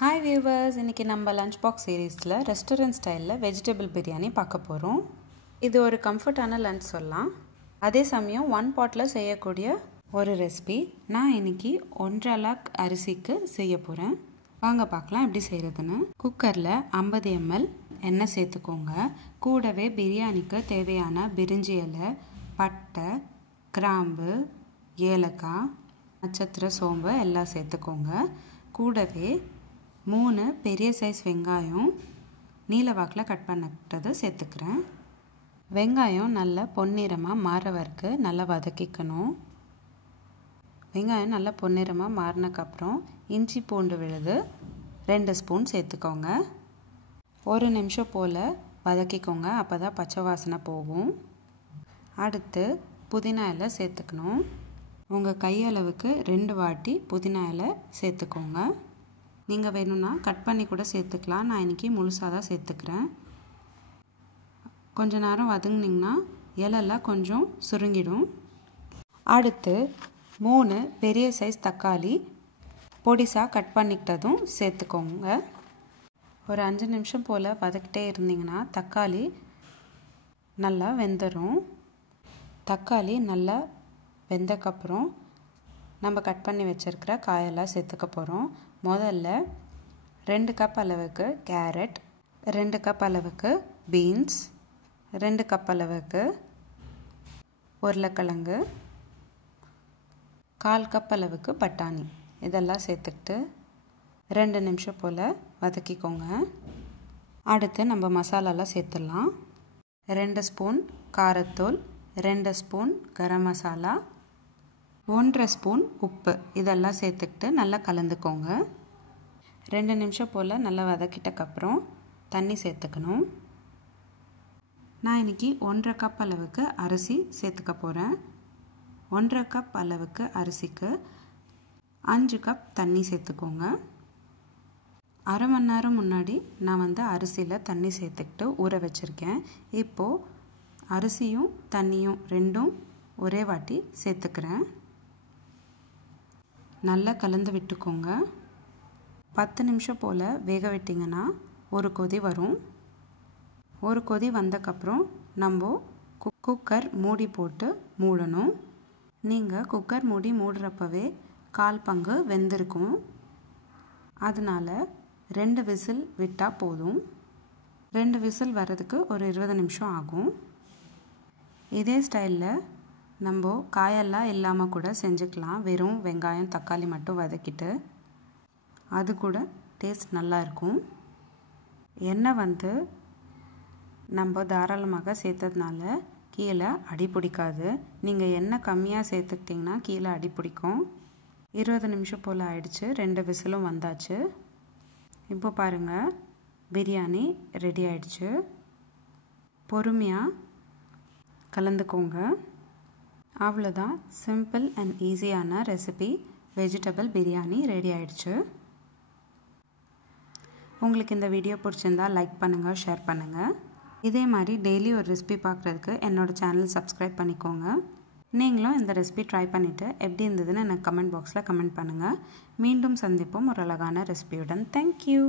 Hi viewers, இன்றைக்கி நம்ம lunch box சீரீஸில் ரெஸ்டாரண்ட் ஸ்டைலில் வெஜிடபிள் பிரியாணி பார்க்க போகிறோம். இது ஒரு கம்ஃபர்டான லஞ்ச் சொல்லலாம். அதே சமயம் ஒன் பாட்டில் செய்யக்கூடிய ஒரு ரெசிபி. நான் இன்றைக்கி 1.5 லாக் அரிசிக்கு செய்ய போகிறேன். வாங்க பார்க்கலாம் எப்படி செய்கிறதுன்னு. குக்கரில் 50 ml எண்ணெய் சேர்த்துக்கோங்க. கூடவே பிரியாணிக்கு தேவையான பிரிஞ்சி இலை, பட்டை, கிராம்பு, ஏலக்காய், நட்சத்திர சோம்பு எல்லாம் சேர்த்துக்கோங்க. கூடவே 3 பெரிய சைஸ் வெங்காயம் நீல வாக்கில் கட் பண்ணிட்டது சேர்த்துக்கிறேன். வெங்காயம் நல்லா பொன்னிறமாக மாற வரைக்கும் நல்லா வதக்கிக்கணும். வெங்காயம் நல்லா பொன்னிறமாக மாறினக்கப்புறம் இஞ்சி பூண்டு விழுது 2 ஸ்பூன் சேர்த்துக்கோங்க. 1 நிமிஷம் போல் வதக்கிக்கோங்க, அப்போ தான் பச்சை வாசனை போகும். அடுத்து புதினா இலை சேர்த்துக்கணும். உங்கள் கையளவுக்கு 2 வாட்டி புதினா இலை சேர்த்துக்கோங்க. நீங்கள் வேணும்னா கட் பண்ணி கூட சேர்த்துக்கலாம். நான் இன்றைக்கி முழுசாக தான் சேர்த்துக்கிறேன். கொஞ்ச நேரம் வதங்கினீங்கன்னா இலைலாம் கொஞ்சம் சுருங்கிடும். அடுத்து 3 பெரிய சைஸ் தக்காளி பொடிசாக கட் பண்ணிக்கிட்டதும் சேர்த்துக்கோங்க. ஒரு 5 நிமிஷம் போல் வதக்கிட்டே இருந்தீங்கன்னா தக்காளி நல்லா வெந்துடும். தக்காளி நல்லா வெந்தக்கப்புறம் நம்ம கட் பண்ணி வச்சுருக்கிற காயெல்லாம் சேர்த்துக்க போகிறோம். முதல்ல 2 கப் அளவுக்கு கேரட், 2 கப் அளவுக்கு பீன்ஸ், 2 கப் அளவுக்கு உருளைக்கிழங்கு, 1/4 கப் அளவுக்கு பட்டாணி இதெல்லாம் சேர்த்துக்கிட்டு 2 நிமிஷம் போல் வதக்கிக்கோங்க. அடுத்து நம்ம மசாலாலாம் சேர்த்துடலாம். 2 spoon காரத்தூள், 2 spoon garam masala, 1/2 spoon உப்பு இதெல்லாம் சேர்த்துக்கிட்டு நல்லா கலந்துக்கோங்க. 2 நிமிஷம் போல் நல்லா வதக்கிட்டக்கப்புறம் தண்ணி சேர்த்துக்கணும். நான் இன்றைக்கி 1/2 கப் அளவுக்கு அரிசி சேர்த்துக்க போகிறேன். 1/2 கப் அளவுக்கு அரிசிக்கு 5 கப் தண்ணி சேர்த்துக்கோங்க. அரை மணி நேரம் முன்னாடி நான் அரிசியில் தண்ணி சேர்த்துக்கிட்டு ஊற வச்சுருக்கேன். இப்போது அரிசியும் தண்ணியும் ரெண்டும் ஒரே வாட்டி சேர்த்துக்கிறேன். நல்லா கலந்து விட்டுக்கோங்க. 10 நிமிஷம் போல் வேக விட்டிங்கன்னா ஒரு கொதி வரும். ஒரு கொதி வந்தக்கப்புறம் நம்ம குக்கர் மூடி போட்டு மூடணும். நீங்கள் குக்கர் மூடி மூடுறப்பவே 1/4 பங்கு வெந்திருக்கும். அதனால் 2 விசில் விட்டால் போதும். 2 விசில் வர்றதுக்கு ஒரு 20 நிமிஷம் ஆகும். இதே ஸ்டைலில் நம்ம காயெல்லாம் இல்லாமல் கூட செஞ்சுக்கலாம். வெறும் வெங்காயம் தக்காளி மட்டும் வதக்கிட்டு அது கூட டேஸ்ட் நல்லாயிருக்கும். எண்ணெய் நம்ம தாராளமாக சேர்த்ததுனால கீழே அடி பிடிக்காது. நீங்கள் எண்ணெய் கம்மியாக சேர்த்துக்கிட்டிங்கன்னா கீழே அடி பிடிக்கும். 20 நிமிஷம் போல் ஆயிடுச்சு. 2 விசிலும் வந்தாச்சு. இப்போ பாருங்கள், பிரியாணி ரெடி ஆயிடுச்சு. பொறுமையாக கலந்துக்கோங்க. அவ்வளோதான், சிம்பிள் அண்ட் ஈஸியான ரெசிபி வெஜிடபிள் பிரியாணி ரெடி ஆயிடுச்சு. உங்களுக்கு இந்த வீடியோ பிடிச்சிருந்தால் லைக் பண்ணுங்கள், ஷேர் பண்ணுங்கள். இதே மாதிரி டெய்லி ஒரு ரெசிபி பார்க்குறதுக்கு என்னோடய சேனல் சப்ஸ்கிரைப் பண்ணிக்கோங்க. நீங்களும் இந்த ரெசிபி ட்ரை பண்ணிவிட்டு எப்படி இருந்ததுன்னு எனக்கு கமெண்ட் பாக்ஸில் கமெண்ட் பண்ணுங்கள். மீண்டும் சந்திப்போம் ஒரு அழகான ரெசிபியுடன். தேங்க்யூ.